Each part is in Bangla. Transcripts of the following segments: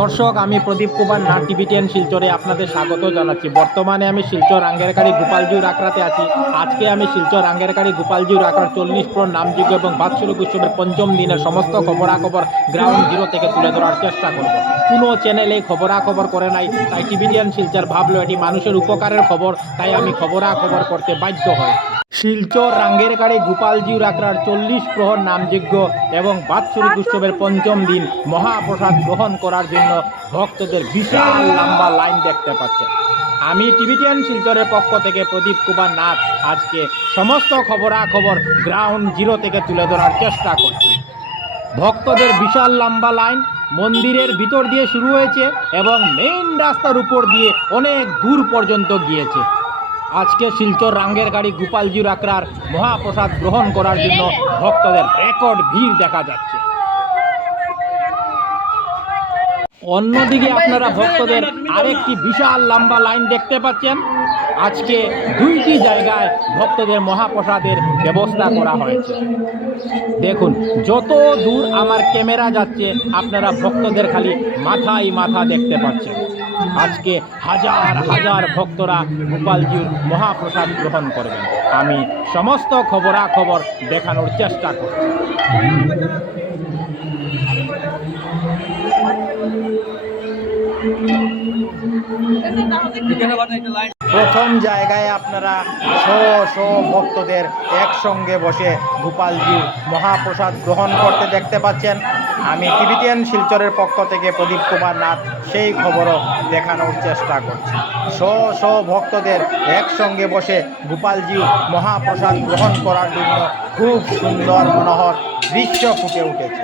দর্শক, আমি প্রদীপ কুমার নাট টিভি টেন শিলচরে আপনাদের স্বাগত জানাচ্ছি। বর্তমানে আমি শিলচর আঙ্গেরকাড়ি গোপালজিউ রাকড়াতে আছি। আজকে আমি শিলচর আঙ্গেরকাড়ি গোপালজিউ রাকড়ার চল্লিশ প্রো নামযোগ্য এবং বাৎসরিক উৎসবের পঞ্চম দিনের সমস্ত খবরাখবর গ্রাউন্ড জিরো থেকে তুলে ধরার চেষ্টা করব। কোনো চ্যানেলে খবরাখবর করে নাই, তাই টিভি টেন শিলচর ভাবলো এটি মানুষের উপকারের খবর, তাই আমি খবরাখবর করতে বাধ্য হয়। শিলচর রাঙ্গের কাড়ে গোপালজিউ রাকড়ার চল্লিশ প্রহর নামযজ্ঞ এবং বাৎসরিক উৎসবের পঞ্চম দিন মহাপ্রসাদ গ্রহণ করার জন্য ভক্তদের বিশাল লম্বা লাইন দেখতে পাচ্ছেন আমি টিভিটিয়ান শিলচরের পক্ষ থেকে প্রদীপ কুমার নাথ আজকে সমস্ত খবরাখবর গ্রাউন্ড জিরো থেকে তুলে ধরার চেষ্টা করছি। ভক্তদের বিশাল লম্বা লাইন মন্দিরের ভিতর দিয়ে শুরু হয়েছে এবং মেইন রাস্তার উপর দিয়ে অনেক দূর পর্যন্ত গিয়েছে। আজকে শিলচর রাঙ্গের গাড়ি গোপালজি রাকরার মহাপ্রসাদ গ্রহণ করার জন্য ভক্তদের রেকর্ড ভিড় দেখা যাচ্ছে। অন্যদিকে আপনারা ভক্তদের আরেকটি বিশাল লম্বা লাইন দেখতে পাচ্ছেন। আজকে দুইটি জায়গায় ভক্তদের মহাপ্রসাদের ব্যবস্থা করা হয়েছে। দেখুন, যত দূর আমার ক্যামেরা যাচ্ছে, আপনারা ভক্তদের খালি মাথায় মাথা দেখতে পাচ্ছেন। আজকে হাজার হাজার ভক্তরা গোপালজির মহাপ্রসাদ গ্রহণ করবেন। আমি সমস্ত খবরাখবর দেখানোর চেষ্টা করছি। প্রথম জায়গায় আপনারা শো শো ভক্তদের একসঙ্গে বসে গোপালজির মহাপ্রসাদ গ্রহণ করতে দেখতে পাচ্ছেন। আমি টিভিটিয়ান শিলচরের পক্ষ থেকে প্রদীপ কুমার নাথ সেই খবরও দেখানোর চেষ্টা করছি। স স ভক্তদের একসঙ্গে বসে গোপালজি মহাপ্রসাদ গ্রহণ করার জন্য খুব সুন্দর মনোহর দৃশ্য ফুটে উঠেছে।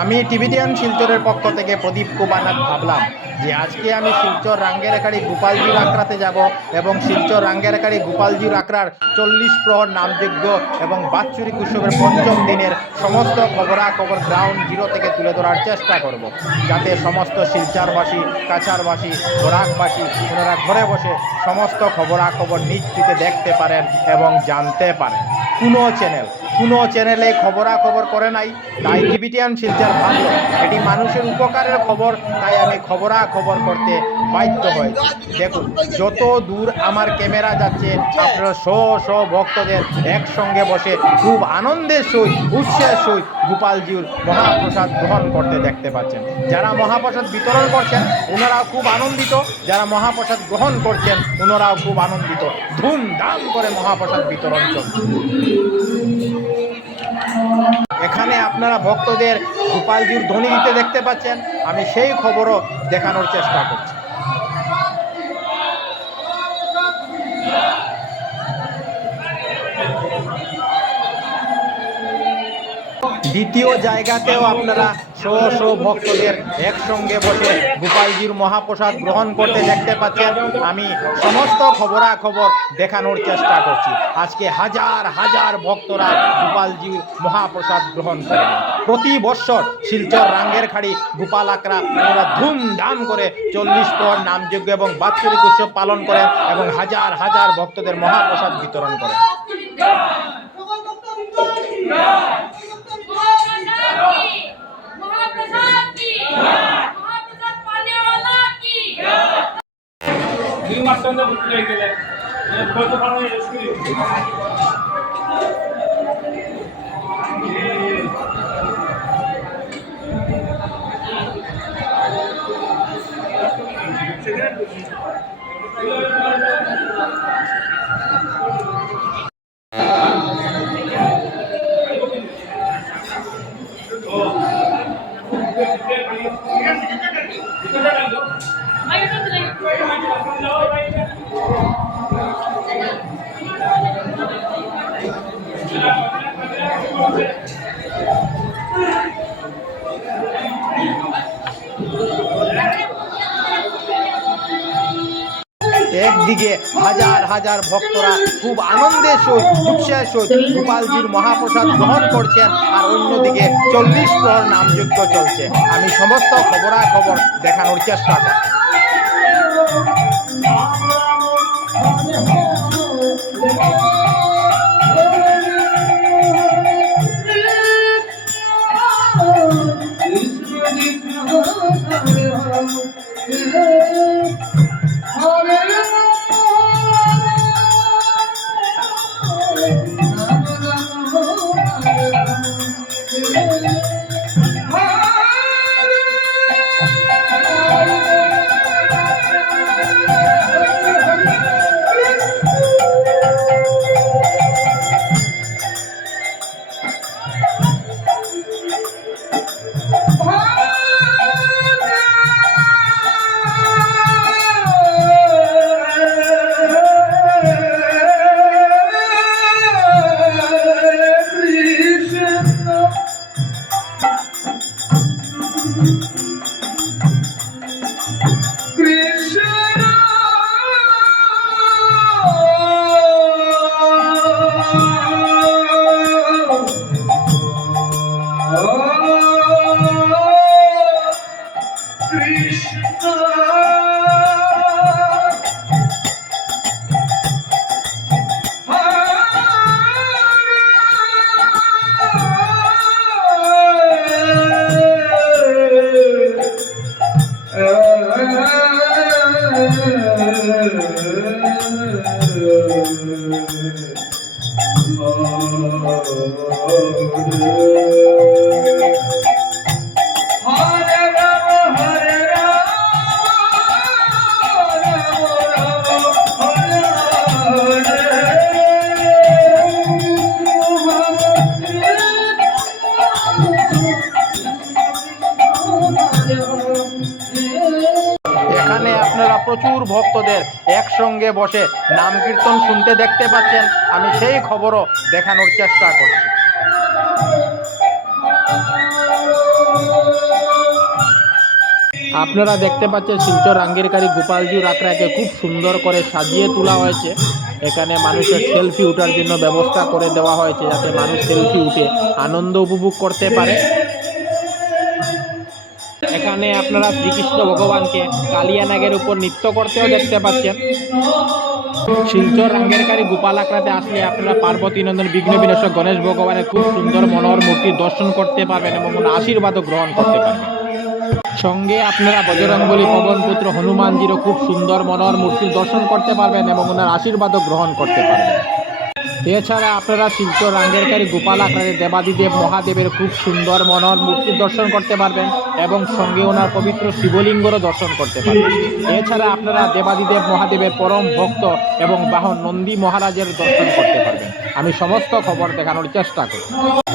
আমি টিভিডিয়ান শিলচরের পক্ষ থেকে প্রদীপ কুমারনাথ ভাবলাম যে আজকে আমি শিলচর রাঙ্গের রাঙ্গেরাকাড়ি গোপালজির আখড়াতে যাব এবং শিলচর রাঙ্গেরাকাড়ি গোপালজির আখড়ার চল্লিশ প্রহর নামযজ্ঞ এবং বাৎসরিক উৎসবের পঞ্চম দিনের সমস্ত খবরাখবর গ্রাউন্ড জিরো থেকে তুলে ধরার চেষ্টা করব। যাতে সমস্ত শিলচারবাসী কাছারবাসী বরাকবাসী ওনারা ঘরে বসে সমস্ত খবরাখবর নিশ্চিতে দেখতে পারেন এবং জানতে পারেন। কোনো চ্যানেল কোনো চ্যানেলে খবরাখবর করে নাই। তাই টিভিটিয়ান শিলচর ভাবলো এটি মানুষের উপকারের খবর, তাই আমি খবরাখবর করতে বাধ্য হয়েছি দেখুন, যত দূর আমার ক্যামেরা যাচ্ছে, আপনারা শো শো ভক্তদের একসঙ্গে বসে খুব আনন্দের সহিত, উৎসাহের সহিত গোপালজির মহাপ্রসাদ গ্রহণ করতে দেখতে পাচ্ছেন। যারা মহাপ্রসাদ বিতরণ করছেন, ওনারাও খুব আনন্দিত। যারা মহাপ্রসাদ গ্রহণ করছেন, ওনারাও খুব আনন্দিত। ধুমধাম করে মহাপ্রসাদ বিতরণ চলছে। এখানে আপনারা ভক্তদের গোপালজির ধ্বনি দিতে দেখতে পাচ্ছেন। আমি সেই খবরও দেখানোর চেষ্টা করছি। দ্বিতীয় জায়গাতেও আপনারা শো শো ভক্তদের একসঙ্গে বসে গোপালজির মহাপ্রসাদ গ্রহণ করতে দেখতে পাচ্ছেন। আমি সমস্ত খবরাখবর দেখানোর চেষ্টা করছি। আজকে হাজার হাজার ভক্তরা গোপালজির মহাপ্রসাদ গ্রহণ করেন। প্রতি বৎসর শিলচর রাঙ্গের খাড়ি গোপাল আকরা ওনারা ধুমধাম করে চল্লিশ পর নামযজ্ঞ এবং বাৎসরিক উৎসব পালন করেন এবং হাজার হাজার ভক্তদের মহাপ্রসাদ বিতরণ করেন। দুই মাস ধরে বুঝতে গেলে। কত ভালো হাজার হাজার ভক্তরা খুব আনন্দের সহিত উৎসাহের সহিত গোপালজির মহাপ্রসাদ গ্রহণ করছেন আর অন্যদিকে চল্লিশ প্রহর নামযজ্ঞ চলছে। আমি সমস্ত খবরাখবর দেখানোর চেষ্টা করি Thank কৃষ্ণ ¡Oh! এখানে আপনারা প্রচুর ভক্তদের একসঙ্গে বসে নাম কীর্তন শুনতে দেখতে পাচ্ছেন। আমি সেই খবরও দেখানোর চেষ্টা করছি। আপনারা দেখতে পাচ্ছেন শিলচর আঙ্গিরকারী গোপালজি রাকড়াকে খুব সুন্দর করে সাজিয়ে তোলা হয়েছে। এখানে মানুষের সেলফি ওঠার জন্য ব্যবস্থা করে দেওয়া হয়েছে যাতে মানুষ সেলফি উঠে আনন্দ উপভোগ করতে পারে। এখানে আপনারা শ্রীকৃষ্ণ ভগবানকে কালিয়ানাগের উপর নৃত্য করতেও দেখতে পাচ্ছেন। শিলচর রাঙ্গেরকারী গোপাল আখড়াতে আসলে আপনারা পার্বতী নন্দন বিঘ্ন বিনাশক গণেশ ভগবানের খুব সুন্দর মনোহর মূর্তি দর্শন করতে পারবেন এবং আশীর্বাদও গ্রহণ করতে পারবেন। সঙ্গে আপনারা বজরংবলী পবনপুত্র হনুমানজিরও খুব সুন্দর মনোহর মূর্তি দর্শন করতে পারবেন এবং ওনার আশীর্বাদও গ্রহণ করতে পারবেন। এছাড়া আপনারা শিলচর রাঙ্গেরকারী গোপাল আখড়াতে দেবাদিদেব মহাদেবের খুব সুন্দর মনোহর মূর্তি দর্শন করতে পারবেন এবং সঙ্গে ওনার পবিত্র শিবলিঙ্গরও দর্শন করতে পারবেন। এছাড়া আপনারা দেবাদিদেব মহাদেবের পরম ভক্ত এবং বাহন নন্দী মহারাজের দর্শন করতে পারবেন। আমি সমস্ত খবর দেখানোর চেষ্টা করি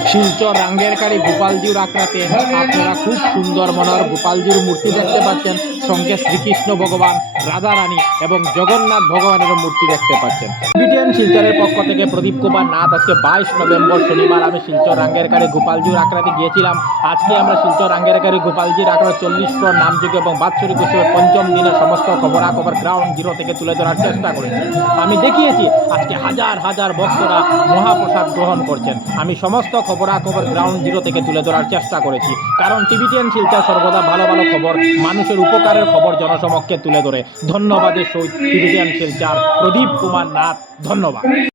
শিলচর রাঙ্গেরকারী গোপালজির আখড়াতে আপনারা খুব সুন্দর মনোহর গোপালজির মূর্তি দেখতে পাচ্ছেন। সঙ্গে শ্রীকৃষ্ণ ভগবান রাধা রানী এবং জগন্নাথ ভগবানের মূর্তি দেখতে পাচ্ছেন। বিটিএন শিলচরের পক্ষ থেকে প্রদীপ কুমার নাথ। আজকে বাইশ নভেম্বর শনিবার আমি শিলচর রাঙ্গেরকারী গোপালজির আখড়াতে গিয়েছিলাম। আজকে আমরা শিলচর রাঙ্গেরকারী গোপালজির আখড়া চল্লিশ পর নামযোগ্য এবং বাৎসরিক উৎসবের পঞ্চম দিনের সমস্ত খবরাখবর গ্রাউন্ড জিরো থেকে তুলে ধরার চেষ্টা করেছি। আমি দেখিয়েছি, আজকে হাজার হাজার ভক্তরা মহাপ্রসাদ গ্রহণ করছেন। আমি সমস্ত খবরাখবর গ্রাউন্ড জিরো থেকে তুলে ধরার চেষ্টা করেছি। কারণ টিভিটিএন শিলচর সর্বদা ভালো ভালো খবর, মানুষের উপকারের খবর জনসমক্ষে তুলে ধরে। ধন্যবাদের সহিত টিভিটিএন শিলচর প্রদীপ কুমার নাথ। ধন্যবাদ।